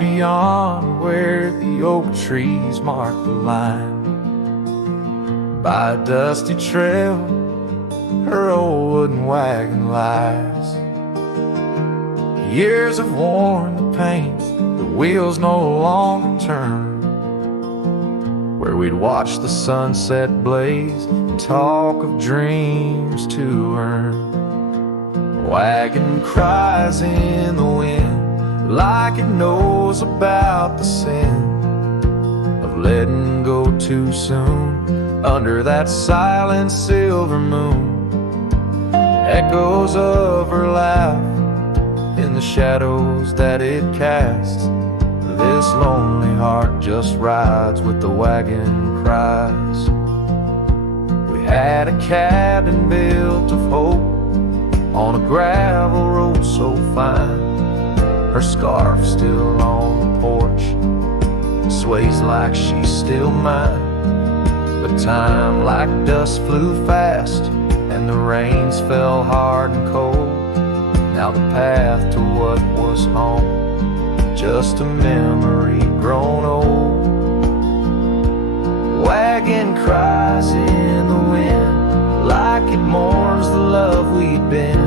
beyond where the oak trees mark the line. By a dusty trail, her old wooden wagon lies. Years have worn the paint, the wheels no longer turn. Where we'd watch the sunset blaze and talk of dreams to earn. Wagon cries in the wind like it knows about the sin of letting go too soon under that silent silver moon. Echoes of her laugh in the shadows that it casts. This lonely heart just rides with the wagon cries. We had a cabin built of hope on a gravel road so fine. Her scarf still on the porch sways like she's still mine. But time like dust flew fast and the rains fell hard and cold. Now the path to what was home, just a memory grown old. Wagon cries in the wind like it mourns the love we'd been,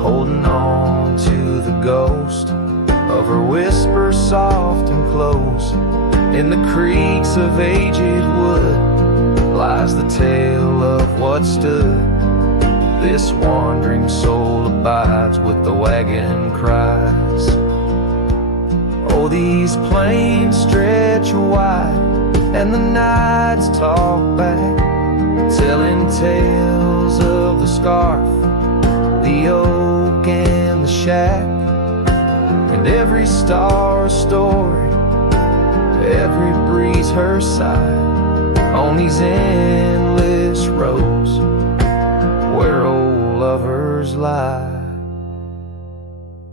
holding on to the ghost of her whisper soft and close. In the creaks of aged wood lies the tale of what stood. This wandering soul abides with the wagon cries. Oh, these plains stretch wide and the nights talk back, telling tales of the scarf, the oak and the shack. And every star a story, every breeze her sigh, on these endless roads where old lovers lie.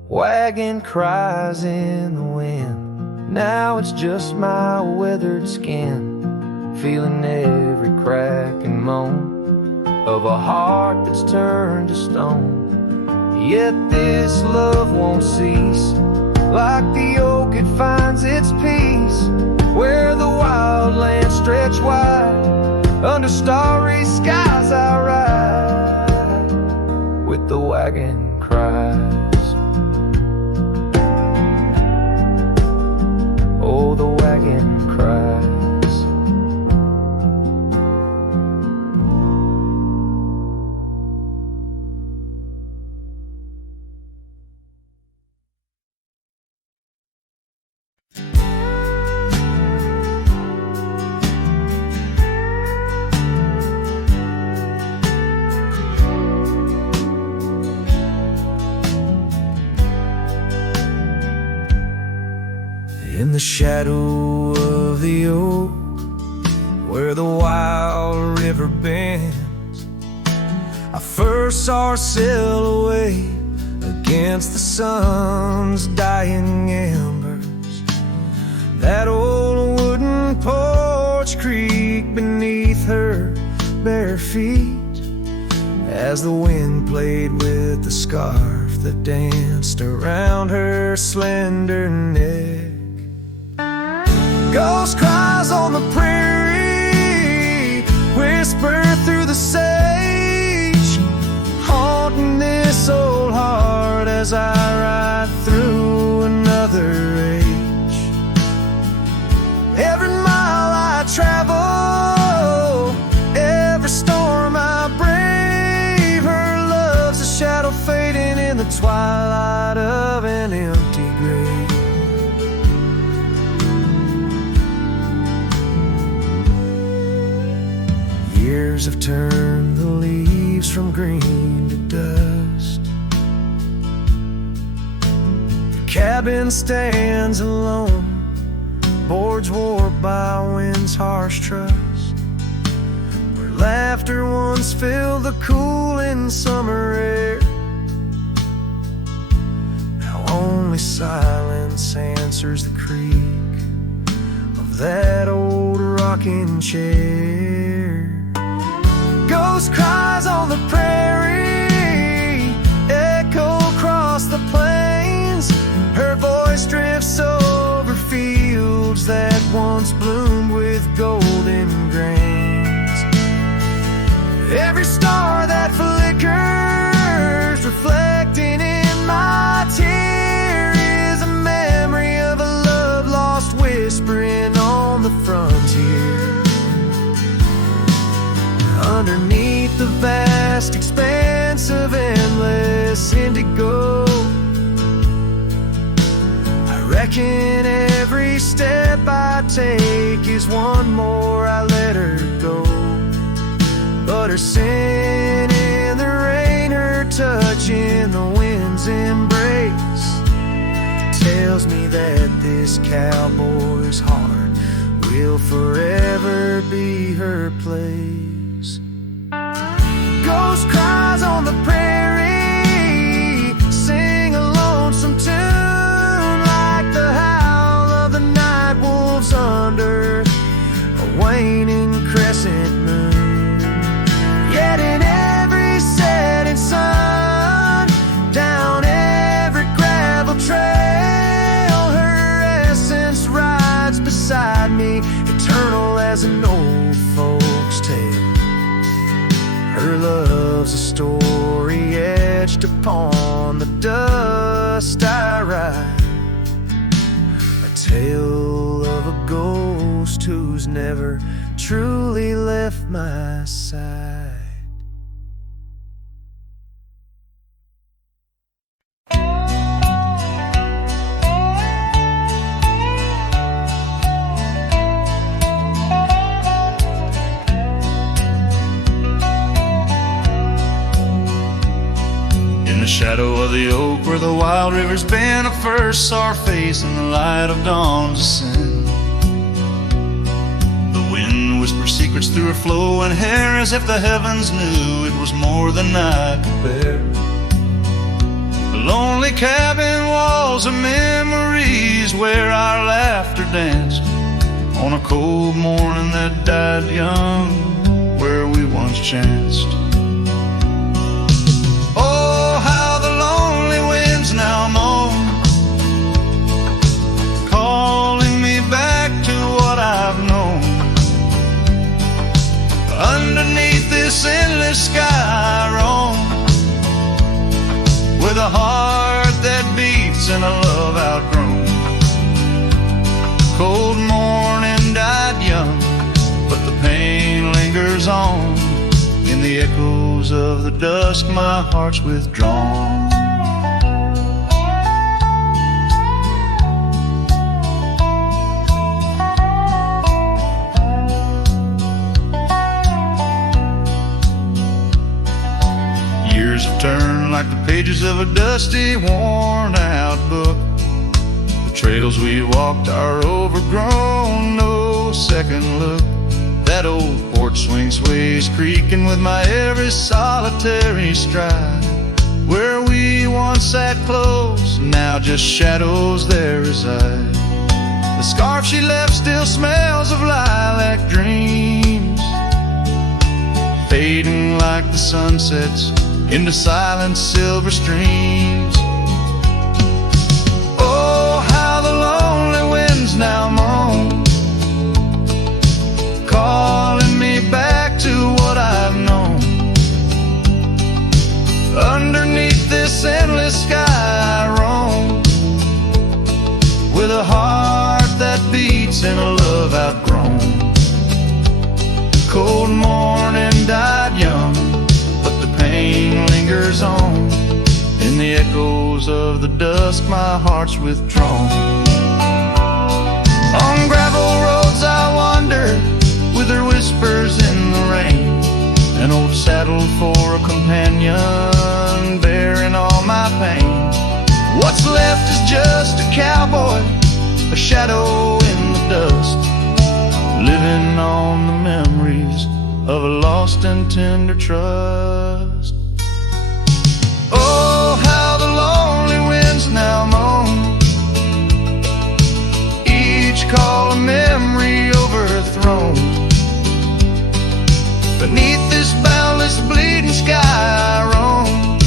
Wagon cries in the wind, now it's just my weathered skin, feeling every crack and moan of a heart that's turned to stone. Yet this love won't cease, like the oak it finds its peace, where the wild lands stretch wide, under starry skies I ride, with the wagon cries. Oh, the wagon cries. In the shadow of the oak, where the wild river bends, I first saw her silhouette against the sun's dying embers. That old wooden porch creaked beneath her bare feet as the wind played with the scarf that danced around her slender neck. Ghost cries on the prairie whisper through the sage, haunting this old heart as I ride through another age. Every mile I travel, every storm I brave, her love's a shadow fading in the twilight of an empty grave. Years have turned the leaves from green to dust. The cabin stands alone, boards warped by wind's harsh trust, where laughter once filled the cooling summer air. Now only silence answers the creak of that old rocking chair. Ghost cries on the prairie, echo across the plains, her voice drifts so star that flickers, reflecting in my tear, is a memory of a love lost whispering on the frontier. Underneath the vast expanse of endless indigo, I reckon every step I take is one more I let her go. But her sin in the rain, her touch in the wind's embrace, tells me that this cowboy's heart will forever be her place. Ghost cries on the prairie, sing a lonesome tune like the howl of the night wolves under a waning crescent moon. Yet in every setting sun, down every gravel trail, her essence rides beside me, eternal as an old folk's tale. Her love's a story etched upon the dust I write, a tale of a ghost who's never truly left my side. Shadow of the oak where the wild rivers bend, I first saw her face in the light of dawn's ascent. The wind whispered secrets through her flowing hair, as if the heavens knew it was more than I could bear. The lonely cabin walls of memories where our laughter danced on a cold morning that died young, where we once chanced. Now moan, calling me back to what I've known. Underneath this endless sky I roam, with a heart that beats and a love outgrown. Cold morning died young, but the pain lingers on. In the echoes of the dusk my heart's withdrawn. Turn like the pages of a dusty, worn-out book. The trails we walked are overgrown, no second look. That old porch swing sways creaking with my every solitary stride. Where we once sat close, now just shadows there reside. The scarf she left still smells of lilac dreams, fading like the sunsets into silent silver streams. Oh, how the lonely winds now moan, calling me back to what I've known. Underneath this endless sky I roam, with a heart that beats and a love outgrown. Cold morning died young, pain lingers on. In the echoes of the dusk my heart's withdrawn. On gravel roads I wander, with her whispers in the rain. An old saddle for a companion, bearing all my pain. What's left is just a cowboy, a shadow in the dust, living on the memories of a lost and tender trust. Oh, how the lonely winds now moan, each call a memory overthrown. Beneath this boundless bleeding sky I roam,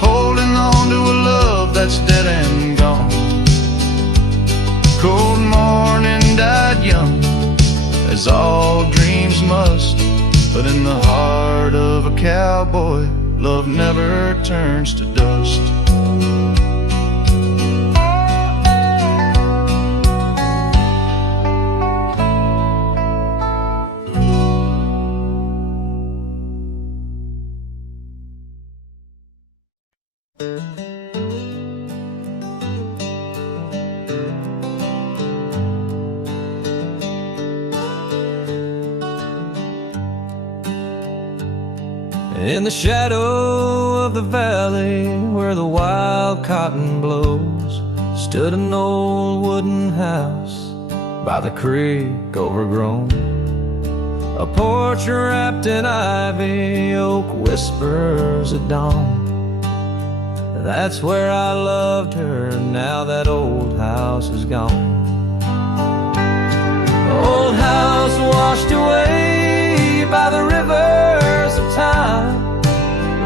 holding on to a love that's dead and gone. Cold morning died young, as all dreams must. But in the heart of a cowboy, love never turns to dust. In the shadow of the valley where the wild cotton blows, stood an old wooden house by the creek overgrown. A porch wrapped in ivy, oak whispers at dawn. That's where I loved her, now that old house is gone. Old house washed away by the rivers of time,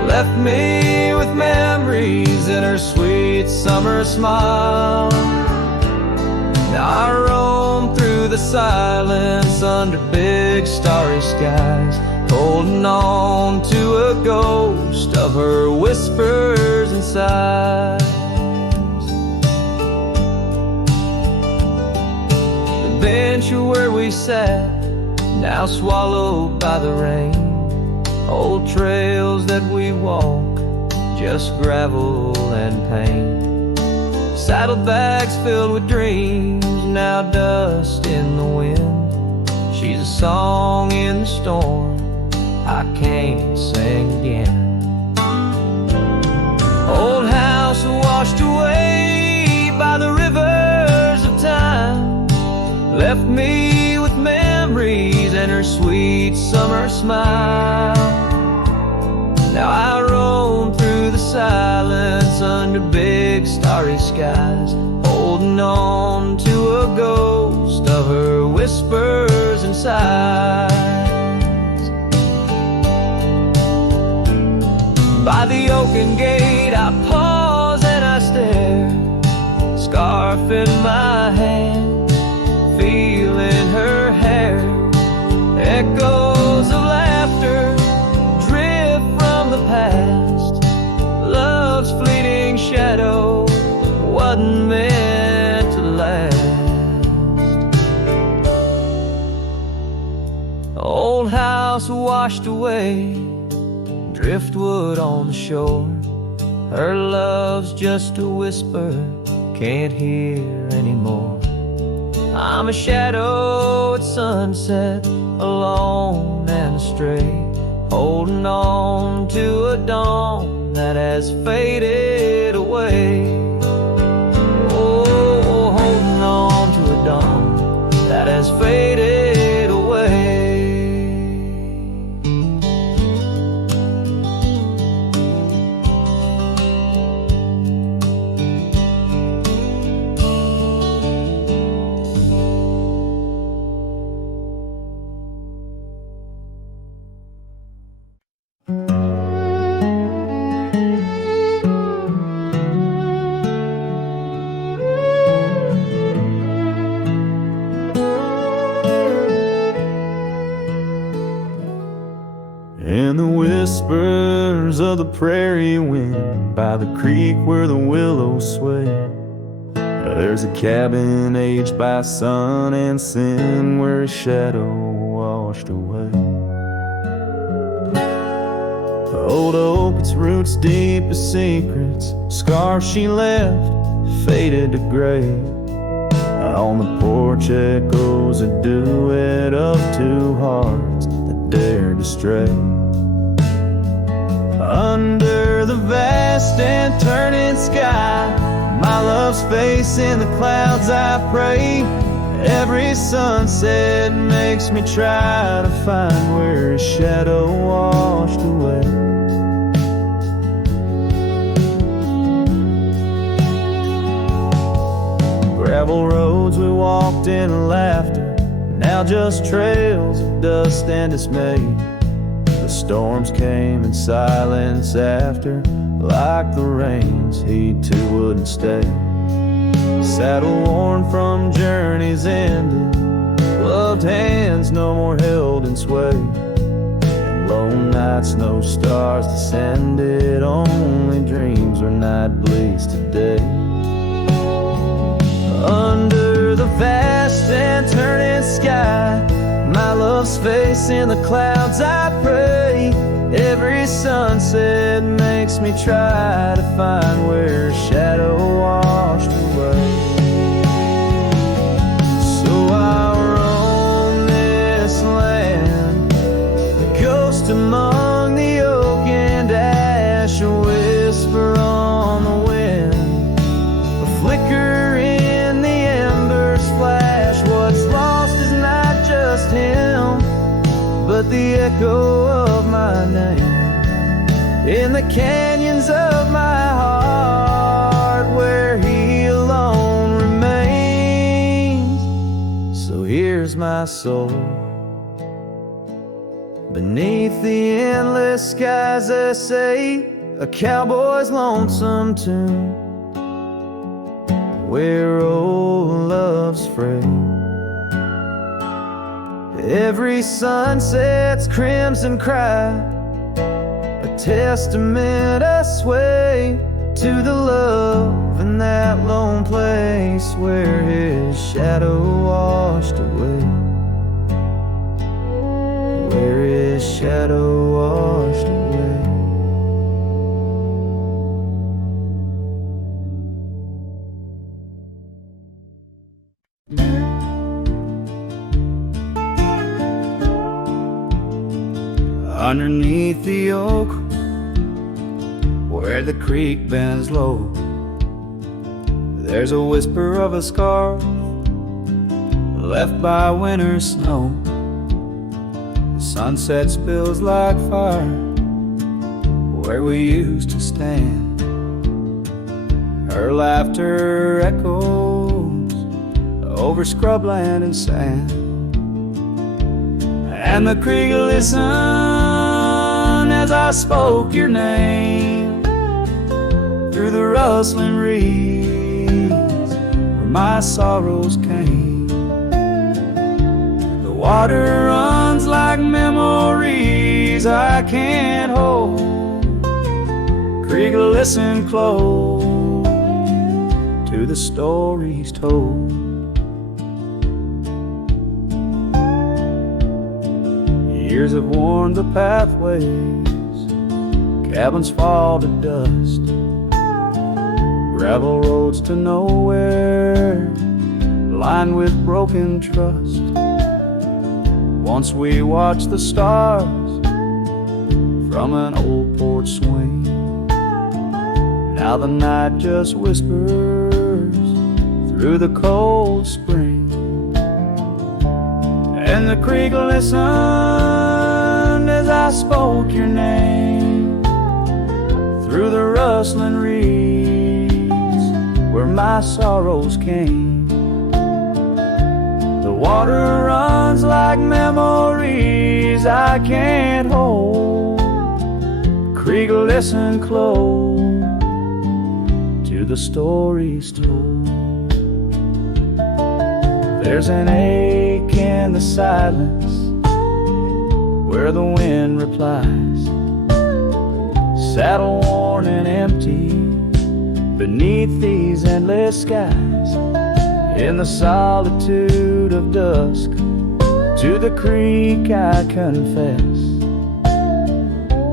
left me with memories in her sweet summer smile. Now I roam through the silence under big starry skies, holding on to a ghost of her whispers and sighs. The bench where we sat, now swallowed by the rain. Old trails that we walk, just gravel and pain. Saddlebags filled with dreams, now dust in the wind. She's a song in the storm I can't sing again. Old house washed away by the rivers of time, left me with memories and her sweet summer smile. Now I roam through the silence under big starry skies, holding on to a ghost of her whispers and sighs. By the oaken gate I pause and I stare, scarf in my hand, feeling her hair. Echoes of laughter drift from the past, love's fleeting shadow wasn't meant to last. Old house washed away, driftwood on the shore. Her love's just a whisper, can't hear anymore. I'm a shadow at sunset, alone and astray, holding on to a dawn that has faded away. Oh, holding on to a dawn that has faded away. And the whispers of the prairie wind by the creek where the willows sway, there's a cabin aged by sun and sin where a shadow washed away. The old oak, its roots deep as secrets, scars she left faded to gray. On the porch echoes a duet of two hearts that dared to stray. Under the vast and turning sky, my love's face in the clouds I pray. Every sunset makes me try to find where his shadow washed away. Gravel roads we walked in laughter, now just trails of dust and dismay. The storms came in silence after, like the rains, he too wouldn't stay. Saddle worn from journeys ended, gloved hands no more held in sway. nights, no stars descended, only dreams were night blaze today. Under the vast and turning sky, my love's face in the clouds I pray. Every sunset makes me try to find where shadow washed away. So I roam this land, a ghost among the oak and ash, a whisper on the wind, a flicker in the embers flash. What's lost is not just him, but the echo of my name in the canyons of my heart, where he alone remains. So here's my soul beneath the endless skies, they say, a cowboy's lonesome tune, where old love's frayed. Every sunset's crimson cry, a testament I sway to the love in that lone place where his shadow washed away, where his shadow washed away. Underneath the oak, where the creek bends low, there's a whisper of a scar left by winter's snow. The sunset spills like fire where we used to stand. Her laughter echoes over scrubland and sand, and the creek listened as I spoke your name through the rustling reeds where my sorrows came. The water runs like memories I can't hold. Creek, listen close to the stories told. Years have worn the pathways, cabins fall to dust, gravel roads to nowhere, lined with broken trust. Once we watched the stars from an old porch swing, now the night just whispers through the cold spring. And the creek listened as I spoke your name through the rustling reeds where my sorrows came. The water runs like memories I can't hold. Creek, listen close to the stories told. There's an ache in the silence where the wind replies, saddle worn and empty beneath these endless skies. In the solitude of dusk, to the creek I confess,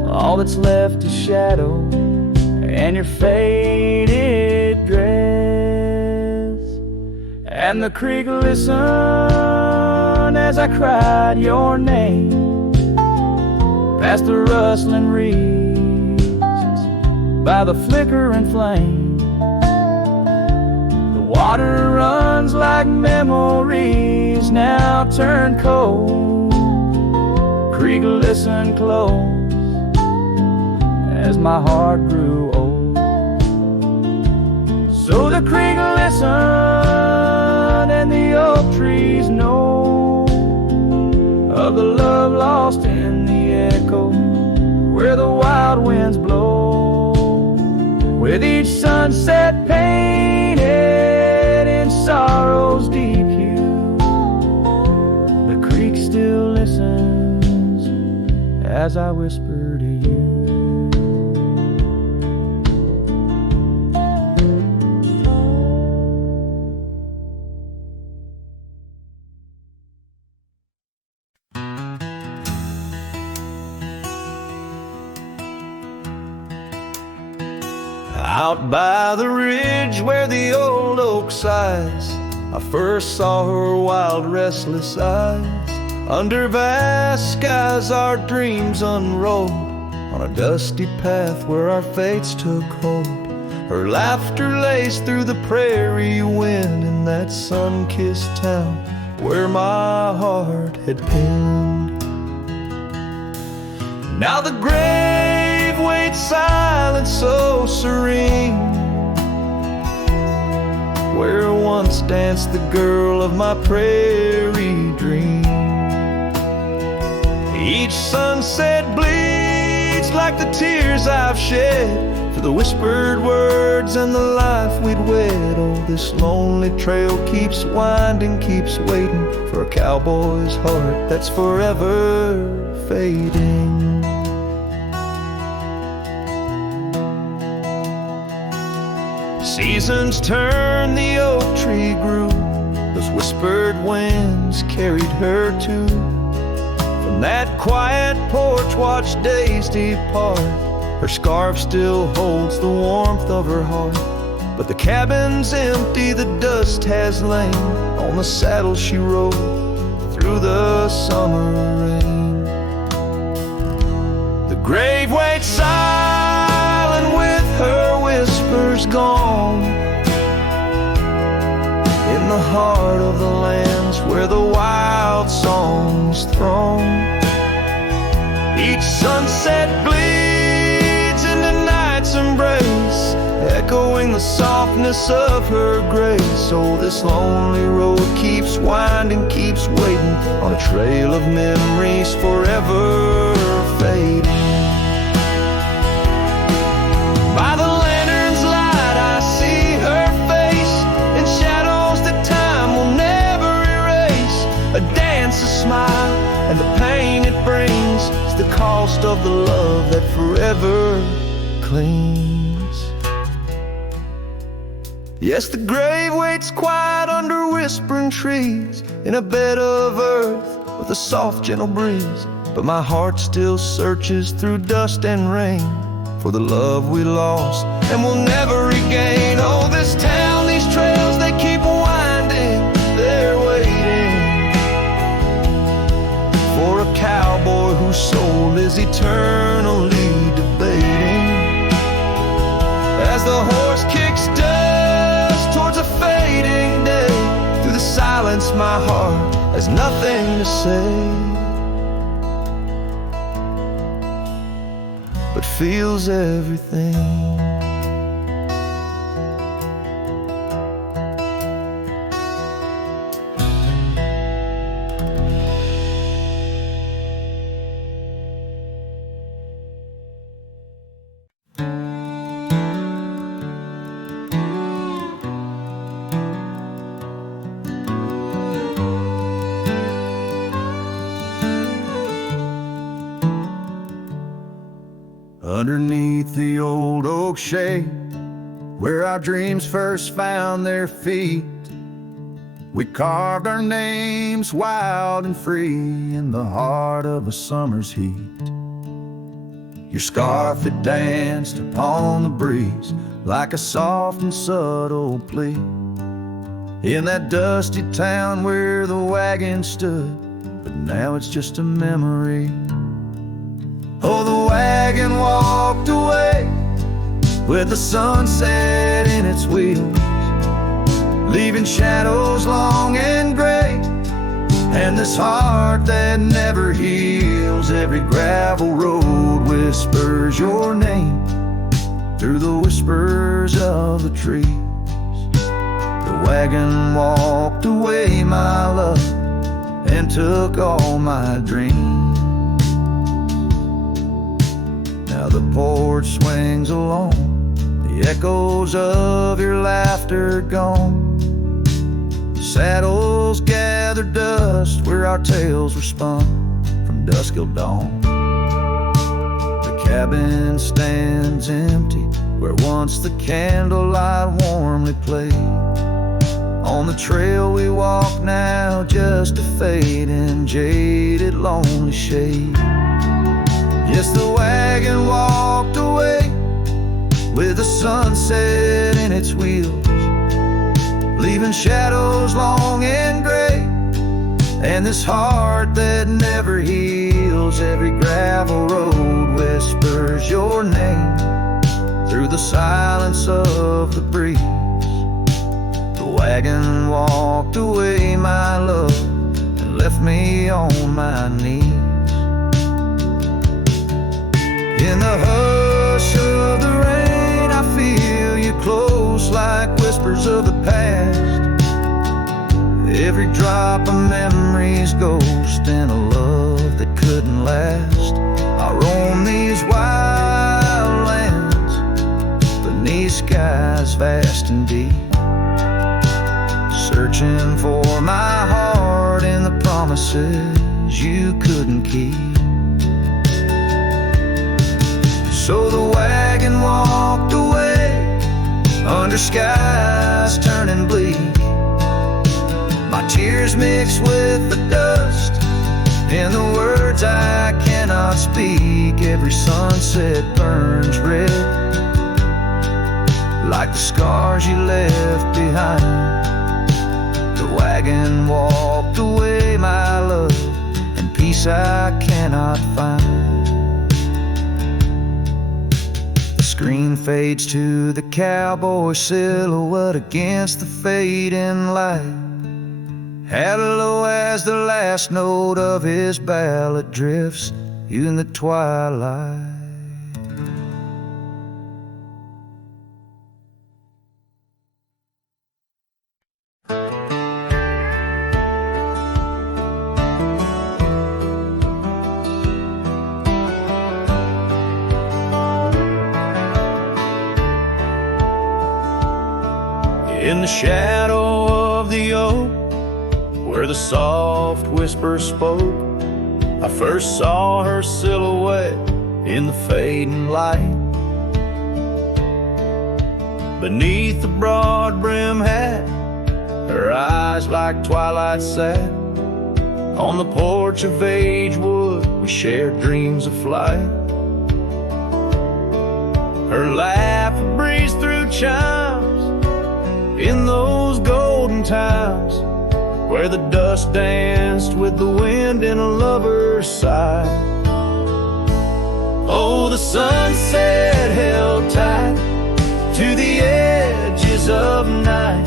all that's left is shadow and your faded dress. And the creek listened as I cried your name past the rustling reeds by the flickering flame. The water runs like memories now turned cold. Creek, listen close as my heart grew old. So the creek listened and the oak trees know of the love lost in the echo where the wild winds blow, with each sunset painted in sorrow's deep hue. The creek still listens as I whisper to you. Out by the ridge where the old oak sighs, I first saw her wild, restless eyes. Under vast skies our dreams unrolled, on a dusty path where our fates took hold. Her laughter laced through the prairie wind in that sun-kissed town where my heart had pinned. Now the grave waits silent, so serene, where once danced the girl of my prairie dream. Each sunset bleeds like the tears I've shed for the whispered words and the life we'd wed. Oh, this lonely trail keeps winding, keeps waiting for a cowboy's heart that's forever fading. Seasons turned, the oak tree grew, those whispered winds carried her too. From that quiet porch watched days depart, her scarf still holds the warmth of her heart. But the cabin's empty, the dust has lain on the saddle she rode through the summer rain. The grave waits silent with her whispers gone, in the heart of the lands where the wild songs throng. Each sunset bleeds into night's embrace, echoing the softness of her grace. Oh, this lonely road keeps winding, keeps waiting on a trail of memories forever fading. By the lantern's light I see her face in shadows that time will never erase. A dance, a smile, and the pain it brings is the cost of the love that forever clings. Yes, the grave waits quiet under whispering trees, in a bed of earth with a soft gentle breeze. But my heart still searches through dust and rain for the love we lost and will never regain. Oh, this town, these trails, they keep winding, they're waiting for a cowboy whose soul is eternally debating. As the horse kicks dust towards a fading day, through the silence my heart has nothing to say, but feels everything. Underneath the old oak shade, where our dreams first found their feet, we carved our names wild and free in the heart of a summer's heat. Your scarf had danced upon the breeze like a soft and subtle plea, in that dusty town where the wagon stood, but now it's just a memory. Oh, the wagon walked away with the sunset in its wheels, leaving shadows long and gray, and this heart that never heals. Every gravel road whispers your name through the whispers of the trees. The wagon walked away, my love, and took all my dreams. Now the porch swings along, the echoes of your laughter gone. Saddles gather dust where our tales were spun from dusk till dawn. cabin stands empty, where once the candlelight warmly played. On the trail we walk now, just a fading, jaded, lonely shade. Yes, the wagon walked away with the sunset in its wheels, leaving shadows long and gray, and this heart that never heals. Every gravel road whispers your name through the silence of the breeze. The wagon walked away, my love, and left me on my knees. In the hush of the rain, I feel you close like whispers of the past. Every drop of memory's ghost in a love that couldn't last. I roam these wild lands beneath skies vast and deep, searching for my heart in the promises you couldn't keep. So the wagon walked away under skies turning bleak. My tears mix with the dust and the words I cannot speak. Every sunset burns red like the scars you left behind. The wagon walked away, my love, and peace I cannot find. The screen fades to the cowboy silhouette against the fading light. Hello as the last note of his ballad drifts in the twilight. In the shadow of the oak, where the soft whisper spoke, I first saw her silhouette in the fading light. Beneath the broad brim hat, her eyes like twilight sat. On the porch of Agewood, we shared dreams of flight. Her laugh breezed through chimes in those golden times, where the dust danced with the wind in a lover's sigh. Oh, the sunset held tight to the edges of night,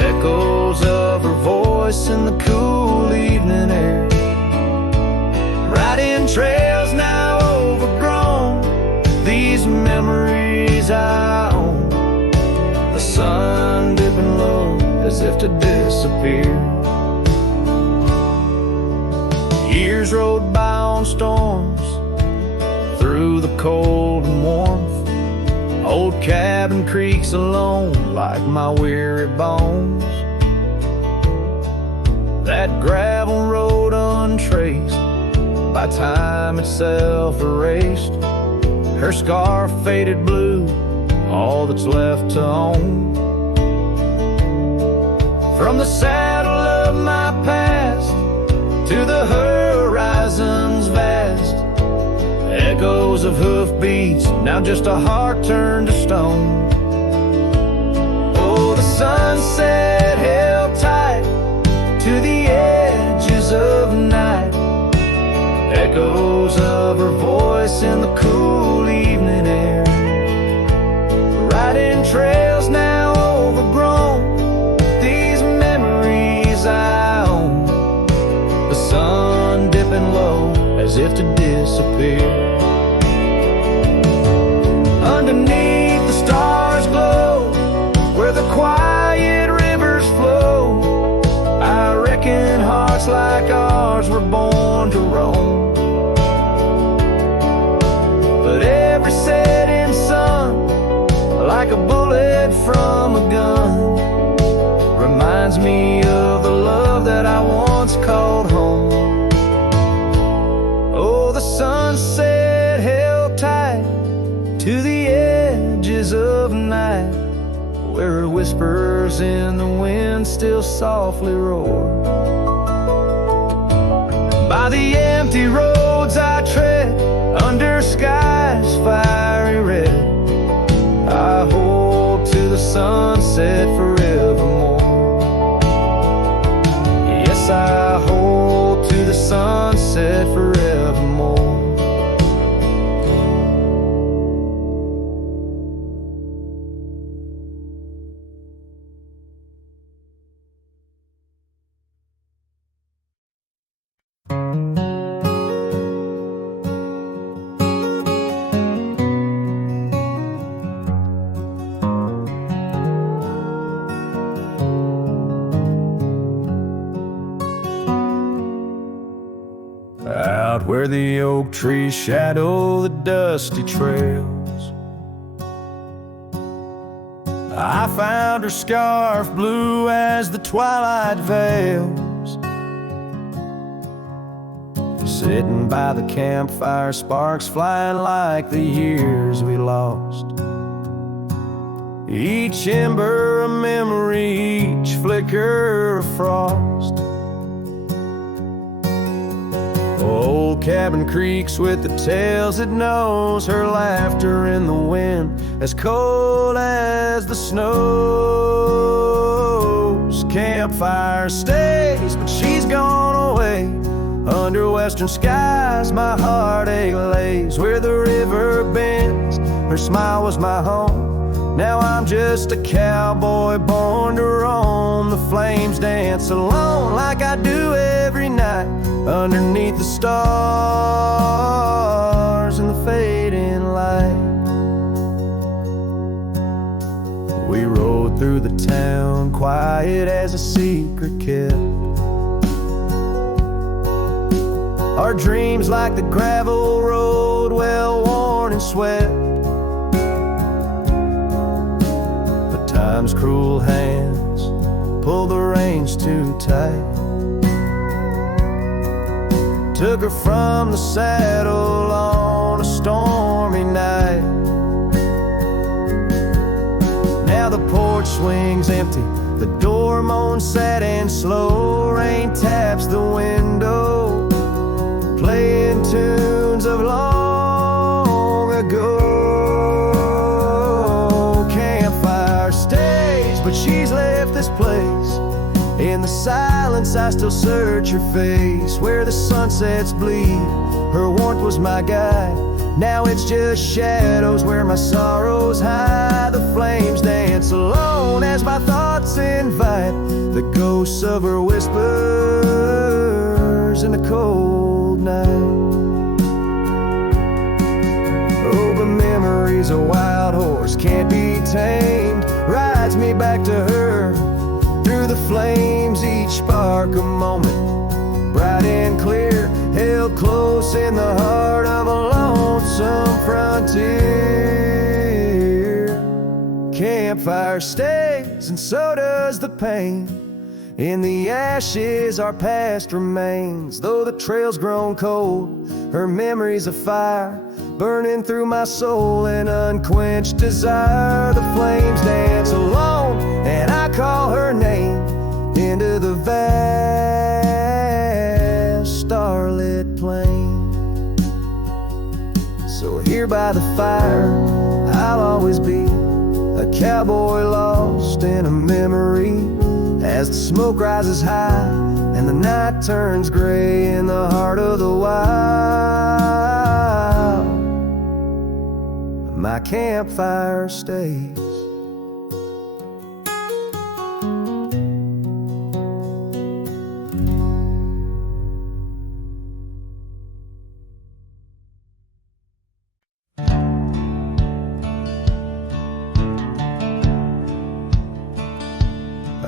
echoes of her voice in the cool evening air, riding trails now overgrown, these memories I own. The sun dipping low as if to disappear. Years rode by on storms, through the cold and warmth. Old cabin creaks alone like my weary bones. That gravel road untraced, by time itself erased. Her scarf faded blue, all that's left to own. From the saddle of my past to the horizon's vast, echoes of hoofbeats, now just a heart turned to stone. Oh, the sunset held tight to the edges of night, echoes of her voice in the cool evening air, riding trails now overgrown, these memories I own. The sun dipping low as if to disappear. Underneath the stars glow, where the quiet rivers flow, I reckon hearts like ours were born to roam. But every setting sun, like a bullet from a gun, reminds me of the love that I once called home. Oh, the sunset held night, where whispers in the wind still softly roar. By the empty roads I tread, under skies fiery red, I hold to the sunset forevermore. Yes, I hold to the sunset forevermore. Out where the oak trees shadow the dusty trails, I found her scarf blue as the twilight veils. Sitting by the campfire, sparks flying like the years we lost. Each ember a memory, each flicker a frost. Old cabin creaks with the tales it knows, her laughter in the wind as cold as the snows. Campfire stays, but she's gone away. Under western skies my heartache lays, where the river bends, her smile was my home. Now I'm just a cowboy born to roam. The flames dance alone like I do every night, underneath the stars and the fading light. We rode through the town, quiet as a secret kept. Our dreams like the gravel road, well worn and swept. But time's cruel hands pulled the reins too tight, took her from the saddle on a stormy night. Now the porch swings empty, the door moans sad and slow. Rain taps the window, playing tunes of long ago. Campfire stays, but she's left this place. In the silence I still search her face, where the sunsets bleed, her warmth was my guide. Now it's just shadows where my sorrows hide. The flames dance alone as my thoughts invite the ghosts of her whispers in the cold night. Oh, but memory's a wild horse, can't be tamed, rides me back to her through the flames, each spark a moment, bright and clear, held close in the heart of a lonesome frontier. Campfire stays, and so does the pain. In the ashes our past remains, though the trail's grown cold, her memory's a fire, burning through my soul in unquenched desire. The flames dance alone, and I call her name into the vast starlit plain. So here by the fire I'll always be, a cowboy lost in a memory. As the smoke rises high and the night turns gray in the heart of the wild, my campfire stays.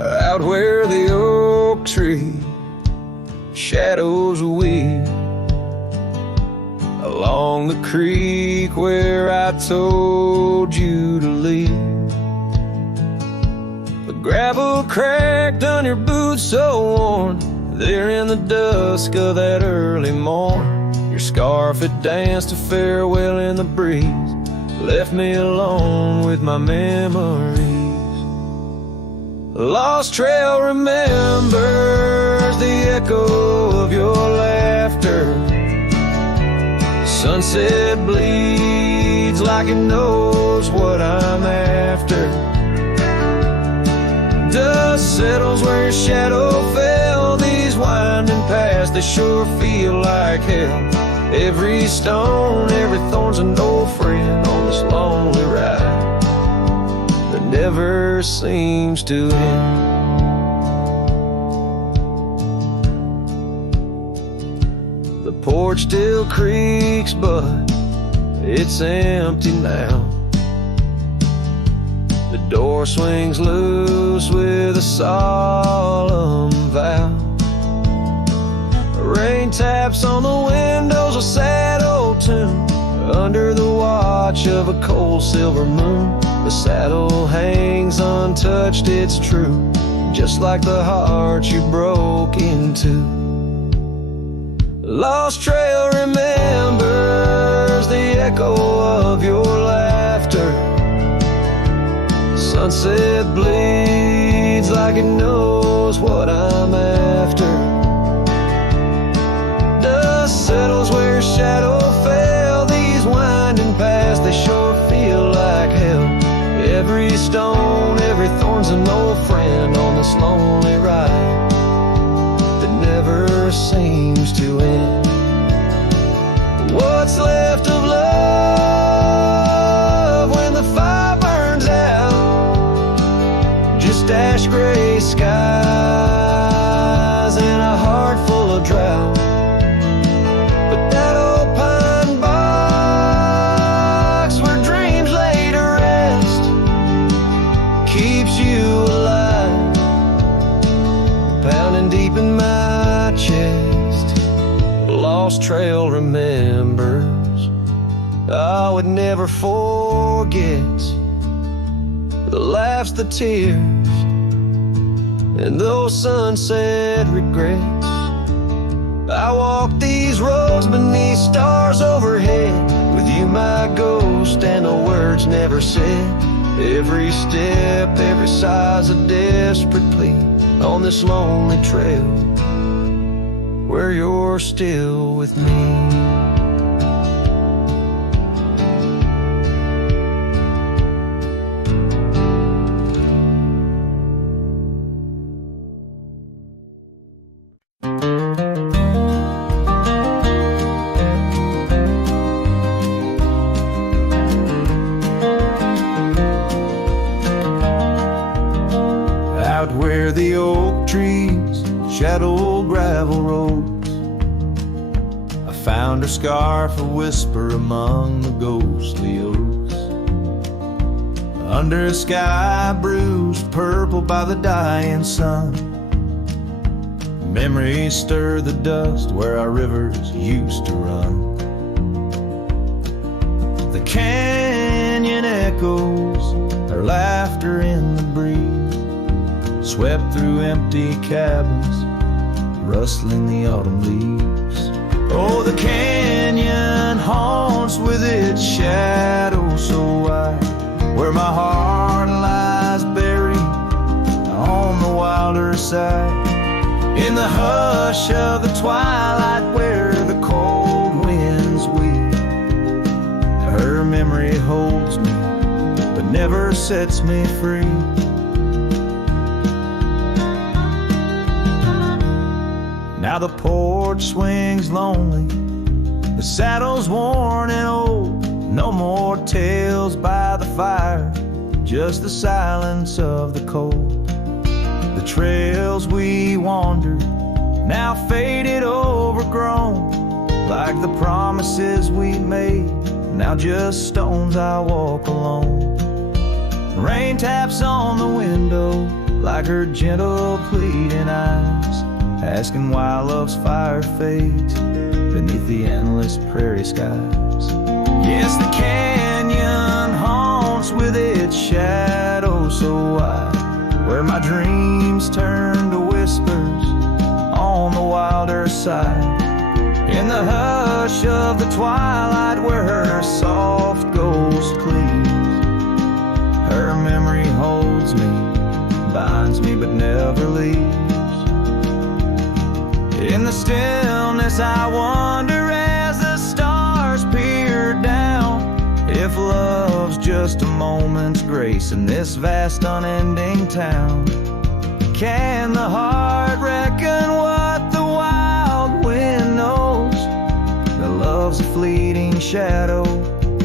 Out where the oak tree shadows weave, along the creek where I told you to leave. The gravel cracked on your boots so worn, there in the dusk of that early morn. Your scarf had danced a farewell in the breeze, left me alone with my memories. Lost trail remembers the echo of your laughter. Sunset bleeds like it knows what I'm after. Dust settles where your shadow fell. These winding paths, they sure feel like hell. Every stone, every thorn's an old friend on this lonely ride that never seems to end. The porch still creaks, but it's empty now. The door swings loose with a solemn vow. Rain taps on the windows, a sad old tune. Under the watch of a cold silver moon, the saddle hangs untouched, it's true, just like the heart you broke into. Lost trail remembers the echo of your laughter. Sunset bleeds like it knows what I'm after. Dust settles where your shadow fell. These winding paths, they sure feel like hell. Every stone, every thorn's an old friend on this lonely ride that never seems to end. What's left of love when the fire burns out? Just ash gray skies and a heart full of drought. But that old pine box where dreams lay to rest keeps you alive, pounding deep in my chest. Lost trail remembers, I would never forget the laughs, the tears, and those sunset regrets. I walk these roads beneath stars overhead, with you my ghost and the words never said. Every step, every sigh's a desperate plea on this lonely trail where you're still with me. Out where the oak trees shadow gravel roads, I found her scarf a whisper among the ghostly oaks. Under a sky bruised purple by the dying sun, memories stir the dust where our rivers used to run. The canyon echoes, their laughter in the breeze, swept through empty cabins, rustling the autumn leaves. Oh, the canyon haunts with its shadow so wide, where my heart lies buried on the wilder side. In the hush of the twilight where the cold winds wheel, her memory holds me but never sets me free. Now the porch swings lonely, the saddle's worn and old. No more tales by the fire, just the silence of the cold. The trails we wandered, now faded, overgrown, like the promises we made, now just stones I walk alone. Rain taps on the window like her gentle pleading eyes, asking why love's fire fades beneath the endless prairie skies. Yes, the canyon haunts with its shadow so wide, where my dreams turn to whispers on the wilder side. In the hush hush of the twilight where her soft ghost cleaves. Her memory holds me, binds me but never leaves. In the stillness I wonder as the stars peer down, if love's just a moment's grace in this vast unending town. Can the heart reckon what the wild wind knows? That love's a fleeting shadow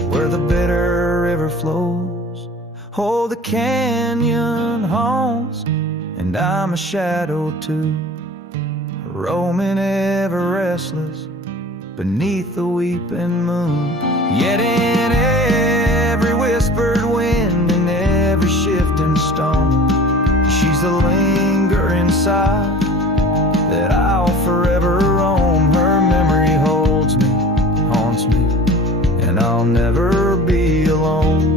where the bitter river flows. Oh, the canyon haunts, and I'm a shadow too, roaming ever restless beneath the weeping moon. Yet in every whispered wind and every shifting stone, she's the lingering sigh that I'll forever roam. Her memory holds me, haunts me, and I'll never be alone.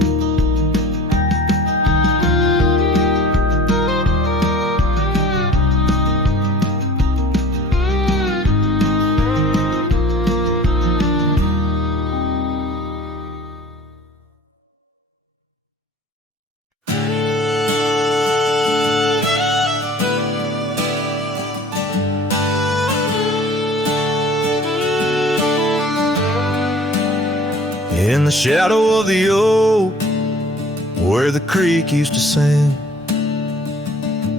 In the shadow of the oak, where the creek used to sing,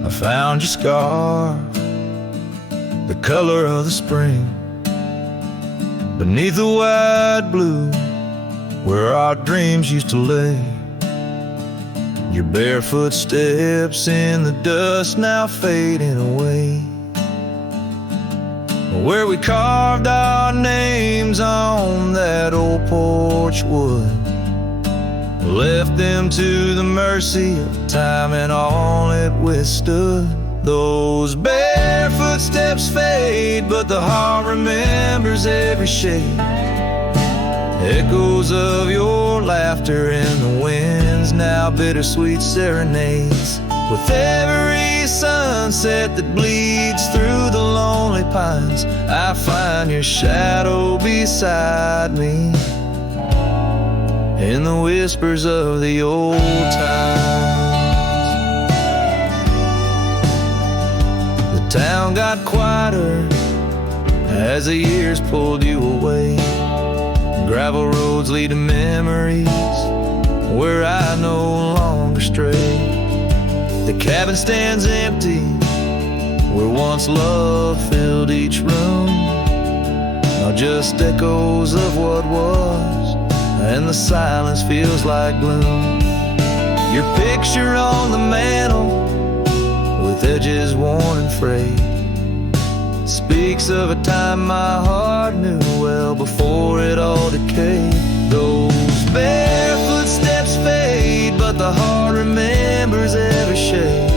I found your scar, the color of the spring. Beneath the wide blue, where our dreams used to lay, your barefoot steps in the dust now fading away. Where we carved our names on that old porch wood, left them to the mercy of time and all it withstood. Those barefoot steps fade, but the heart remembers every shade. Echoes of your laughter in the winds, now bittersweet serenades. With every sunset that bleeds through the lonely pines, I find your shadow beside me in the whispers of the old times. The town got quieter as the years pulled you away. Gravel roads lead to memories where I no longer stray. The cabin stands empty where once love filled each room. Now just echoes of what was, and the silence feels like gloom. Your picture on the mantle, with edges worn and frayed, speaks of a time my heart knew well before it all decayed. Those barefoot steps fade, but the heart remembers every shade.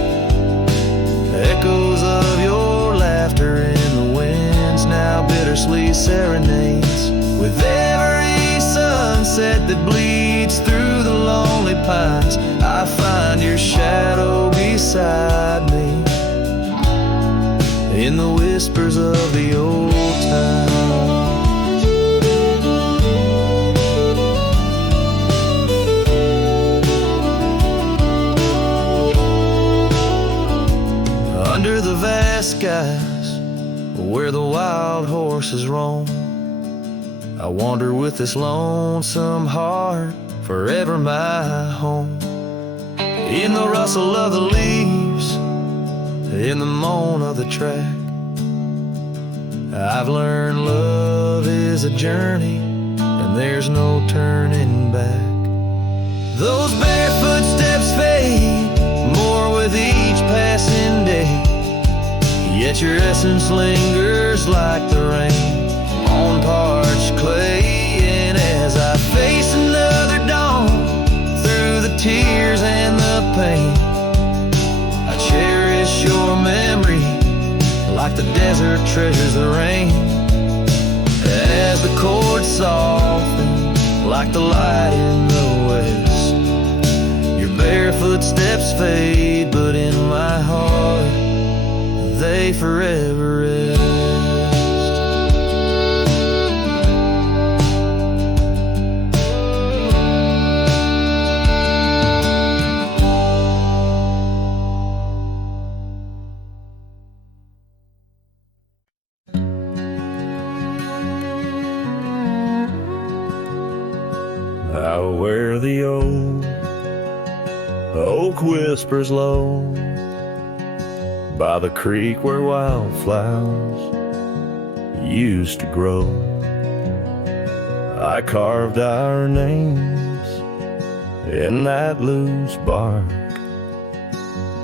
Echoes of your laughter in the winds, now bittersweet serenades. With every sunset that bleeds through the lonely pines, I find your shadow beside me in the whispers of the old times. Under the vast skies where the wild horses roam, I wander with this lonesome heart, forever my home. In the rustle of the leaves, in the moan of the track, I've learned love is a journey and there's no turning back. Those barefoot steps fade more with each passing day, yet your essence lingers like the rain on parched clay. And as I face another dawn through the tears and the pain, I cherish your memory like the desert treasures the rain. As the chords soften like the light in the west, your barefoot steps fade, but in my heart they forever rest. out where the old oak whispers low, by the creek where wildflowers used to grow. I carved our names in that loose bark,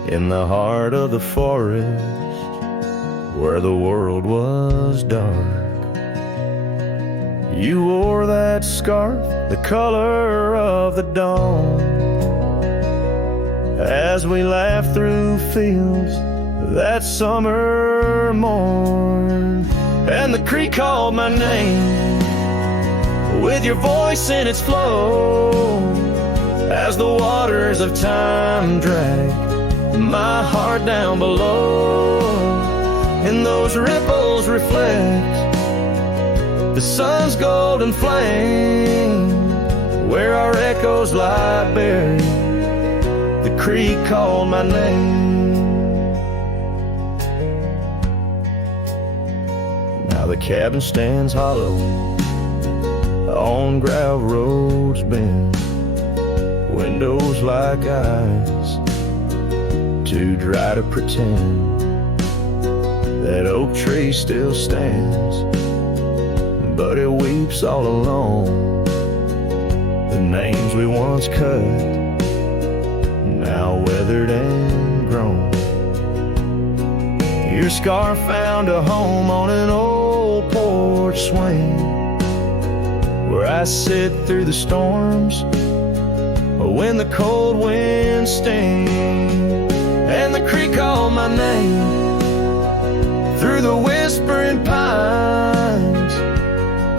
in the heart of the forest where the world was dark. You wore that scarf, the color of the dawn, as we laughed through fields that summer morn. And the creek called my name with your voice in its flow, as the waters of time drag my heart down below. And those ripples reflect the sun's golden flame, where our echoes lie buried. The creek called my name. Now the cabin stands hollow on gravel roads bend, windows like eyes too dry to pretend. That oak tree still stands, but it weeps all alone. The names we once cut, now weathered and grown. Your scarf found a home on an old porch swing, where I sit through the storms when the cold winds sting. And the creek called my name through the whispering pines,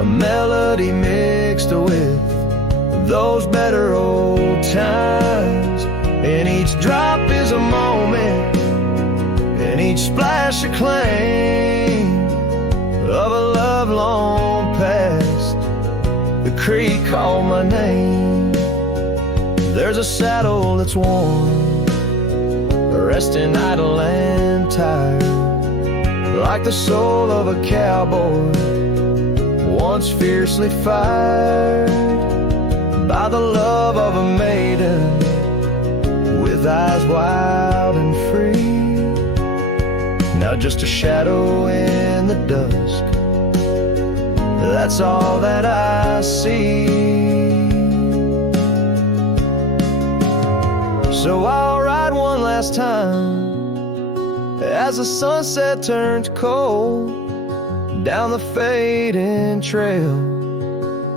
a melody mixed with those better old times. And each drop is a moment, and each splash a claim of a love long past. The creek called my name. There's a saddle that's worn, resting idle and tired, like the soul of a cowboy once fiercely fired by the love of a maiden with eyes wild and free. Now just a shadow in the dusk, that's all that I see. So I'll ride one last time as the sunset turns cold, down the fading trail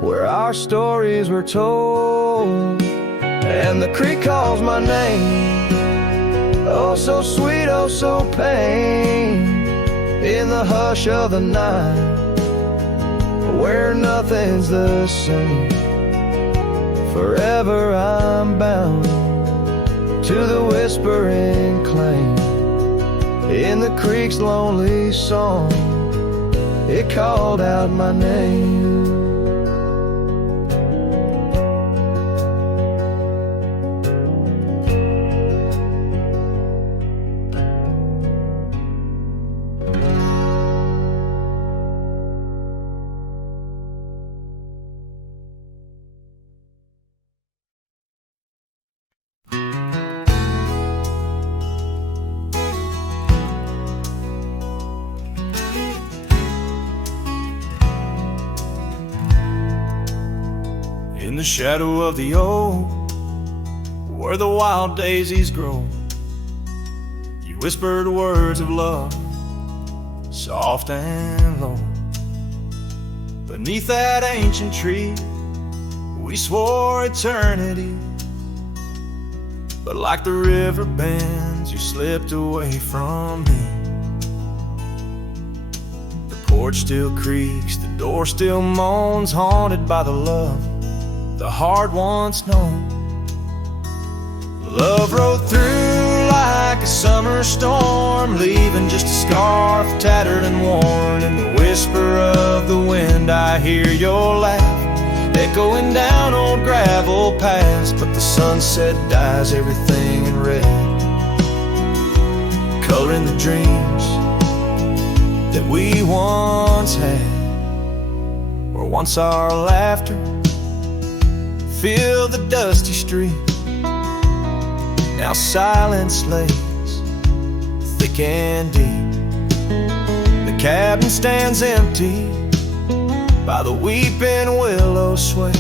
where our stories were told. And the creek calls my name, oh so sweet, oh so pain, in the hush of the night, where nothing's the same. Forever I'm bound to the whispering claim in the creek's lonely song. It called out my name. In the shadow of the oak, where the wild daisies grow, you whispered words of love, soft and low. Beneath that ancient tree, we swore eternity, but like the river bends, you slipped away from me. The porch still creaks, the door still moans, haunted by the love the heart once known. Love rode through like a summer storm, leaving just a scarf tattered and worn. In the whisper of the wind I hear your laugh echoing down old gravel paths. But the sunset dyes everything in red, coloring the dreams that we once had, where once our laughter fill the dusty street. Now silence lays thick and deep. The cabin stands empty by the weeping willow sway,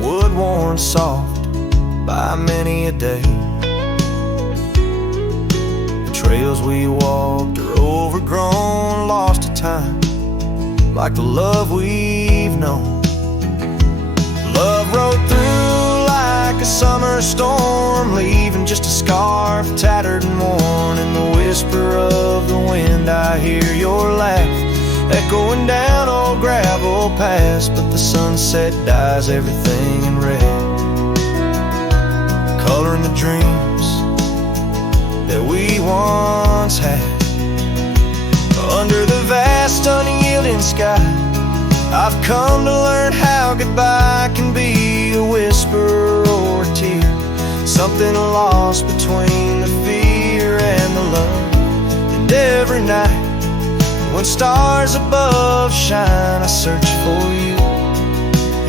wood worn soft by many a day. The trails we walked are overgrown, lost to time, like the love we've known. Love rode through like a summer storm, leaving just a scarf tattered and worn. In the whisper of the wind I hear your laugh echoing down old gravel paths, but the sunset dyes everything in red, coloring the dreams that we once had. Under the vast unyielding sky, I've come to learn how goodbye can be a whisper or a tear, something lost between the fear and the love. And every night when stars above shine, I search for you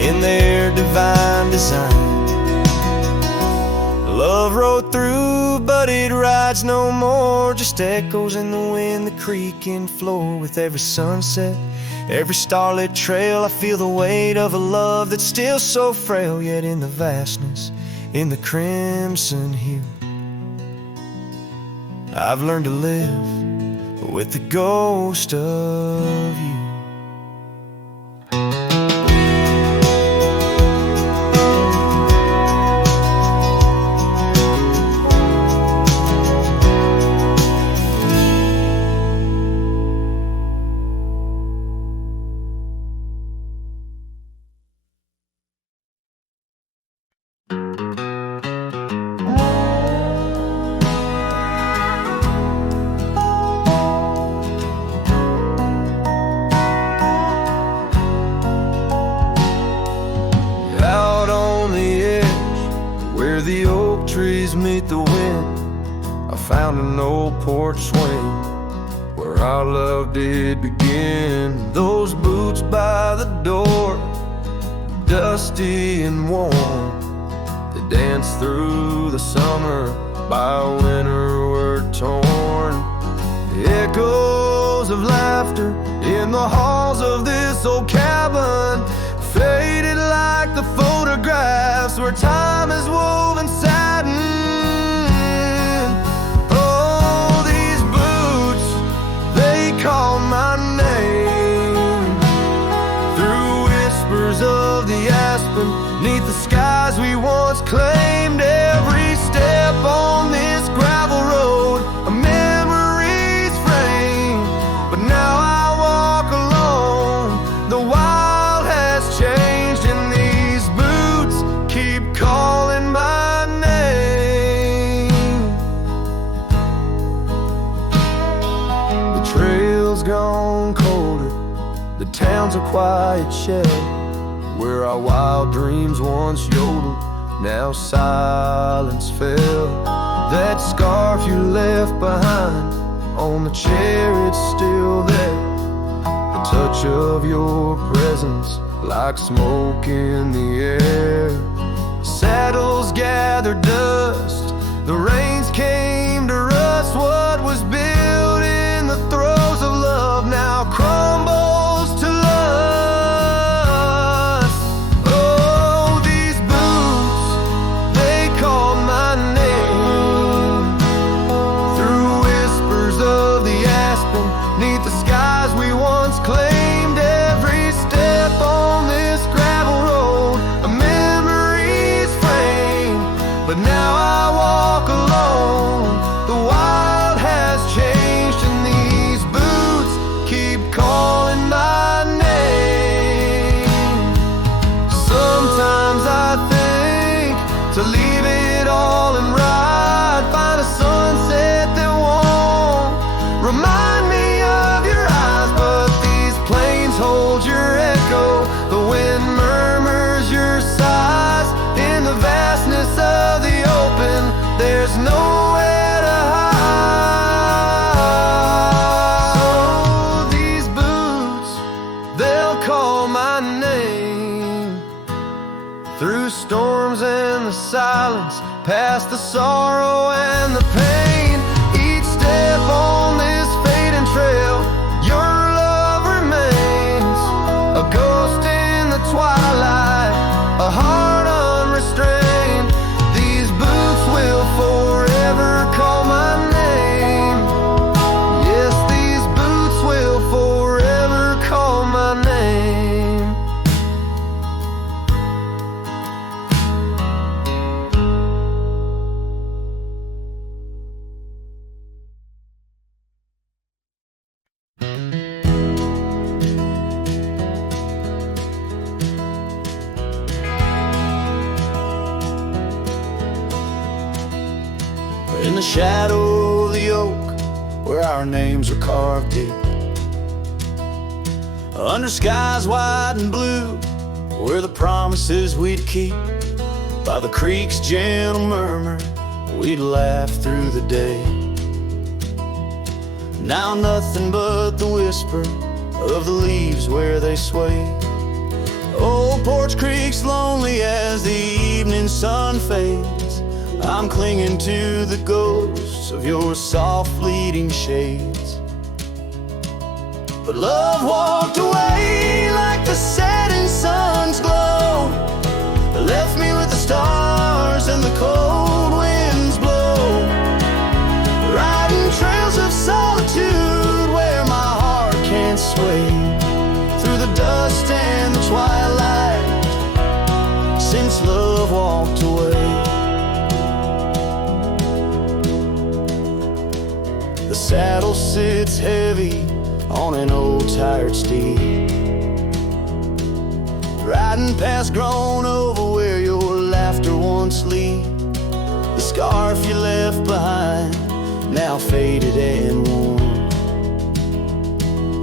in their divine design. Love rode through, but it rides no more, just echoes in the wind, the creaking floor. With every sunset, every starlit trail, I feel the weight of a love that's still so frail, yet in the vastness, in the crimson hue, I've learned to live with the ghost of you. Meet the wind, I found an old porch swing where our love did begin. Those boots by the door, dusty and warm, they danced through the summer, by winter were torn. The echoes of laughter in the halls of this old cabin faded like the photographs where time is woven satin. Call my name through whispers of the aspen, neath the skies we once claimed. Every step on this gravel road, a memory's frame, but now I walk alone. The wild has changed, and these boots keep calling my name. The trail's gone colder, the town's a quiet shell where our wild dreams once yodeled, now silence fell. That scarf you left behind on the chair, it's still there. The touch of your presence like smoke in the air. Saddles gather dust, the rains came to rust. What was built in the throes of love now crumbles to lust. Oh, these boots, they call my name through whispers of the aspen, neath the skies we once claimed. Every step on this gravel road, a memory's frame, but now I walk alone. The wild has changed, and these boots keep calling my name. Sometimes I think to leave it all and ride, find a sunset that won't remind me of your eyes, but these plains hold your echo, the wind murmurs your sighs. In the vastness of the open, there's nowhere to hide. So these boots, silence, past the sorrow and the pain. Each step on this fading trail, your love remains. A ghost in the twilight, a heart unrestrained. These boots will forever call my name. Yes, these boots will forever call my name. In the shadow of the oak, where our names are carved deep, under skies wide and blue, where the promises we'd keep, by the creek's gentle murmur, we'd laugh through the day. Now nothing but the whisper of the leaves where they sway. Old Porch Creek's lonely as the evening sun fades. I'm clinging to the ghosts of your soft fleeting shades. But love walked away like the setting sun's glow, left me with the stars and the cold winds blow, riding trails of solitude where my heart can't sway, through the dust and the twilight, since love walked away. The saddle sits heavy on an old tired steed, riding past grown over where your laughter once lead. The scarf you left behind, now faded and worn,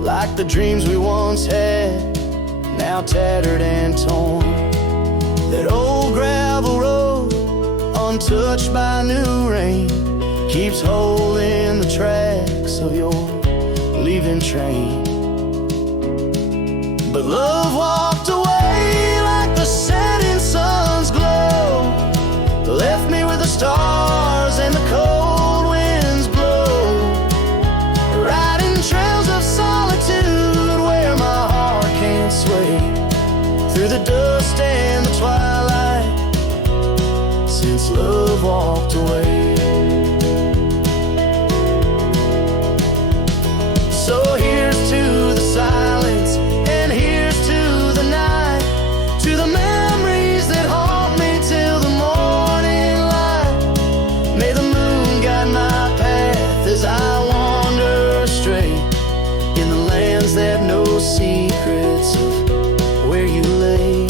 like the dreams we once had, now tattered and torn. That old gravel road, untouched by new rain, keeps holding the tracks of your leaving train. But love walked away like the setting sun's glow, left me with the stars and the cold winds blow, riding trails of solitude where my heart can't sway, through the dust and the twilight, since love walked away. So here's to the silence, and here's to the night, to the memories that haunt me till the morning light. May the moon guide my path as I wander astray, in the lands that know secrets of where you lay.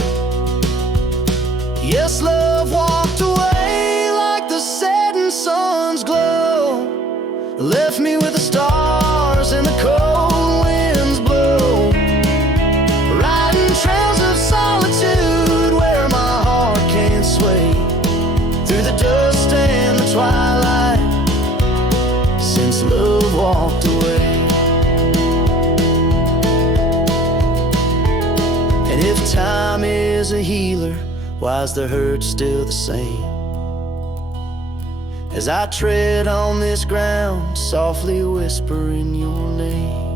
Yes, love walked away like the setting sun's glow, left me with the stars and the cold winds blow, riding trails of solitude where my heart can't sway, through the dust and the twilight, since love walked away. And if time is a healer, why is the hurt still the same? As I tread on this ground, softly whispering your name.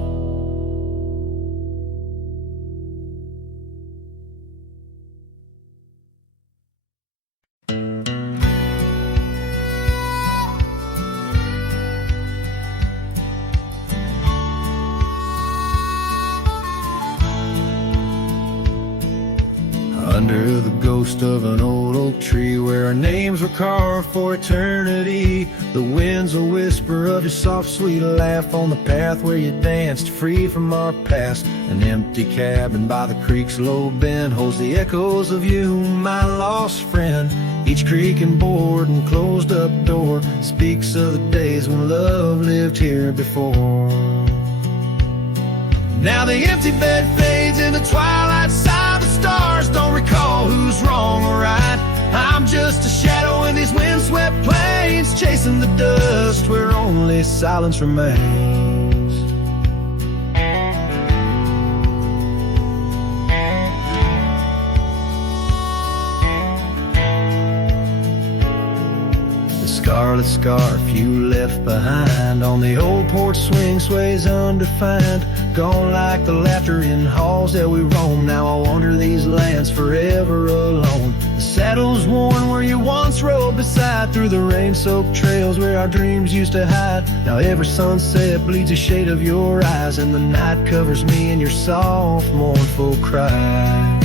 Under the ghost of an old oak tree, where our names were carved for eternity, the winds will whisper of your soft sweet laugh on the path where you danced free from our past. An empty cabin by the creek's low bend holds the echoes of you, my lost friend. Each creak and board and closed up door speaks of the days when love lived here before. Now the empty bed fades in the twilight side, the stars don't recall who's wrong or right. I'm just a shadow in these windswept plains, chasing the dust where only silence remains. scarlet scarf you left behind on the old porch swing sways undefined, gone like the laughter in halls that we roam. Now I wander these lands forever alone. The saddle's worn where you once rode beside, through the rain-soaked trails where our dreams used to hide. Now every sunset bleeds a shade of your eyes, and the night covers me in your soft, mournful cries.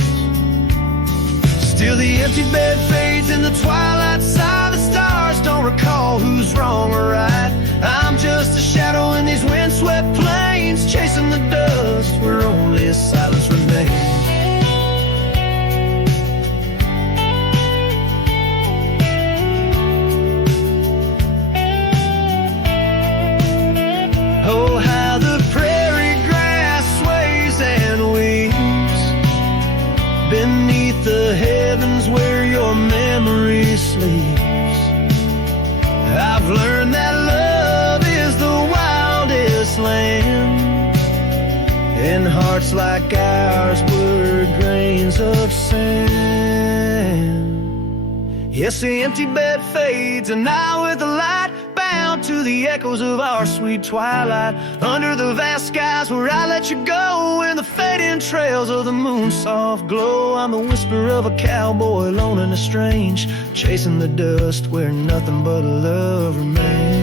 Still the empty bed fades in the twilight side. The stars don't recall who's wrong or right. I'm just a shadow in these windswept plains, chasing the dust where only a silence remains. Oh, how the prairie grass sways and weeps beneath the heavens where your memory sleeps. I've learned that love is the wildest land, and hearts like ours were grains of sand. Yes, the empty bed fades, and I with the light, bound to the echoes of our sweet twilight, under the vast skies where I let you go, in the fading trails of the moon's soft glow. I'm the whisper of a cowboy, lone and estranged, chasing the dust where nothing but love remains.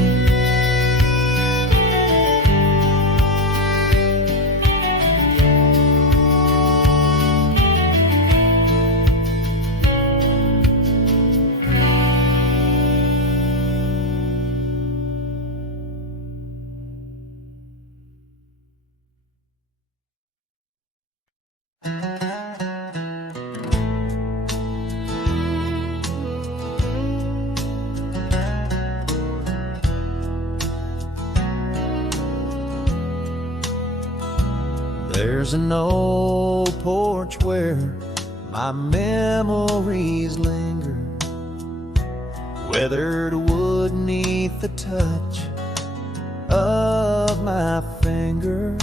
There's an old porch where my memories linger, weathered wood neath the touch of my finger.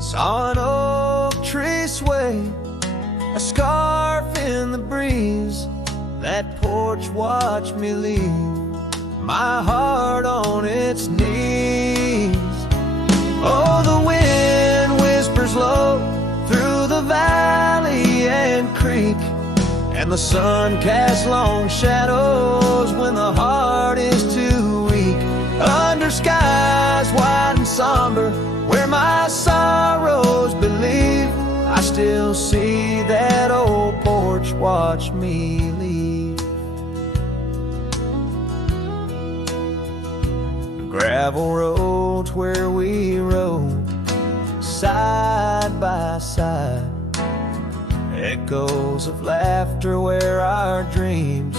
Saw an oak tree sway, a scarf in the breeze. That porch watched me leave my heart on its knees. Oh, the wind whispers low through the valley and creek, and the sun casts long shadows when the heart is too weak. Under skies wide and somber, where my sorrows believe, I still see that old porch watch me leave. The gravel roads where we rode side by side, echoes of laughter where our dreams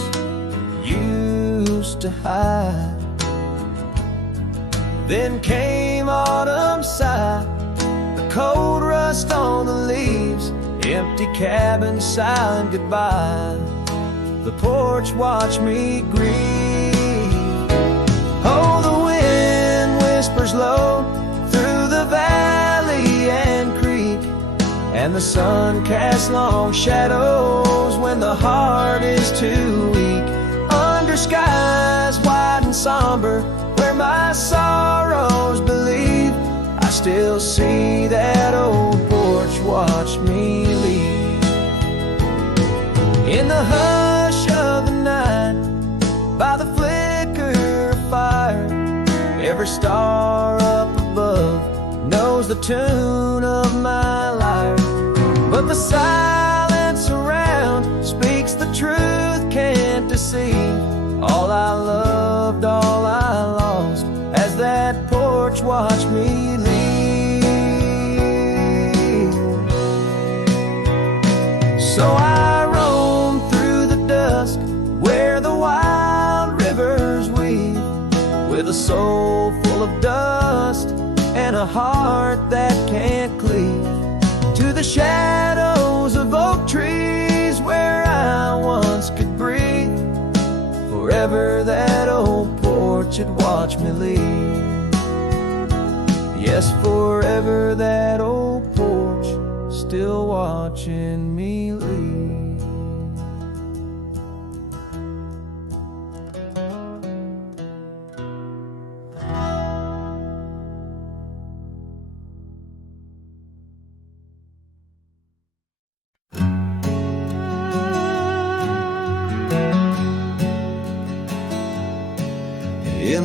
used to hide. Then came autumn's sigh, the cold rust on the leaves, empty cabin silent goodbye. The porch watched me grieve. Oh, the wind whispers low through the valley and creek, and the sun casts long shadows when the heart is too weak. Under skies wide and somber, where my sorrows believe, I still see that old porch watch me leave. In the hush of the night, by the flicker of fire, every star up above knows the tune of my lyre. But the silence around speaks the truth, can't deceive. All I loved, all I lost, as that porch watched me leave. So I roam through the dusk where the wild rivers weave, with a soul full of dust and a heart that can't cleave, to the shadows of oak trees where I once could breathe. Forever that old porch had watched me leave. Yes, forever that old porch still watching me leave.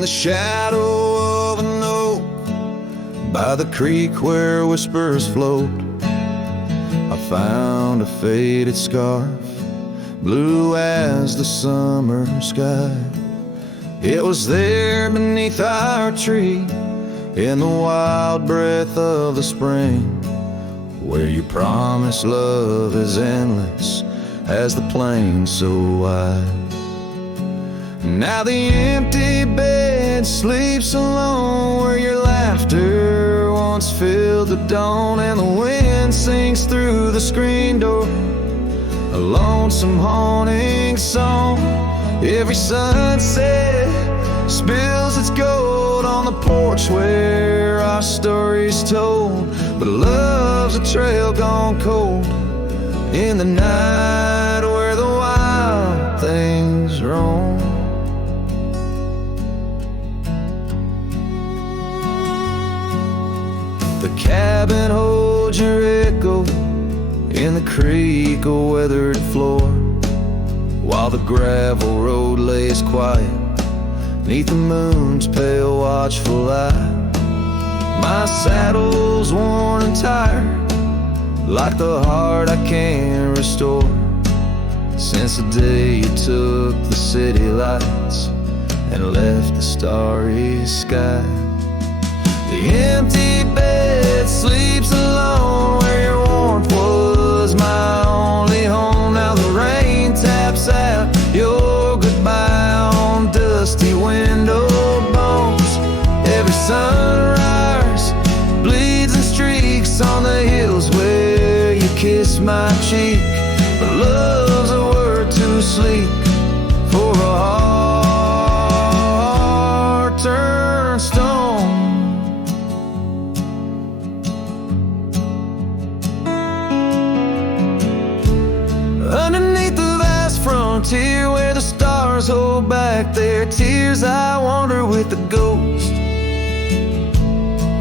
in the shadow of an oak, by the creek where whispers float, I found a faded scarf, blue as the summer sky. It was there beneath our tree, in the wild breath of the spring, where you promise love is endless as the plain so wide. Now the empty bed sleeps alone, where your laughter once filled the dawn, and the wind sings through the screen door, a lonesome haunting song. Every sunset spills its gold on the porch where our story's told, but love's a trail gone cold in the night where the wild things roam. The cabin holds your echo in the creek, a weathered floor, while the gravel road lays quiet neath the moon's pale watchful eye. My saddle's worn and tired, like the heart I can't restore, since the day you took the city lights and left the starry sky. The empty bed sleeps alone, where your warmth was my only home. Now the rain taps out your goodbye on dusty window bones. Every sunrise bleeds and streaks on the hills where you kiss my cheek, but love's a word too sleek for a heart turned stone. Underneath the vast frontier where the stars hold back their tears, I wander with the ghost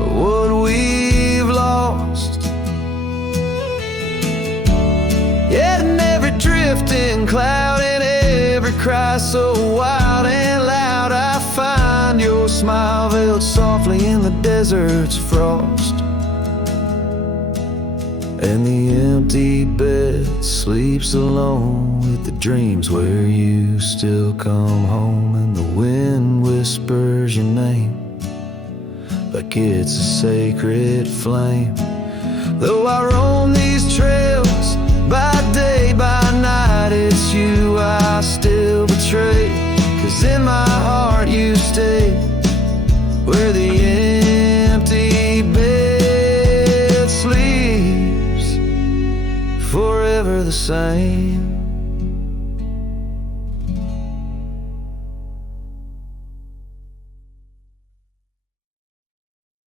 of what we've lost. Yet in every drifting cloud, in every cry so wild and loud, I find your smile veiled softly in the desert's frost. And the empty bed sleeps alone with the dreams where you still come home, and the wind whispers your name like it's a sacred flame. Though I roam these trails by day, by night, it's you I still betray, 'cause in my heart you stay where the empty bed sleeps, forever the same.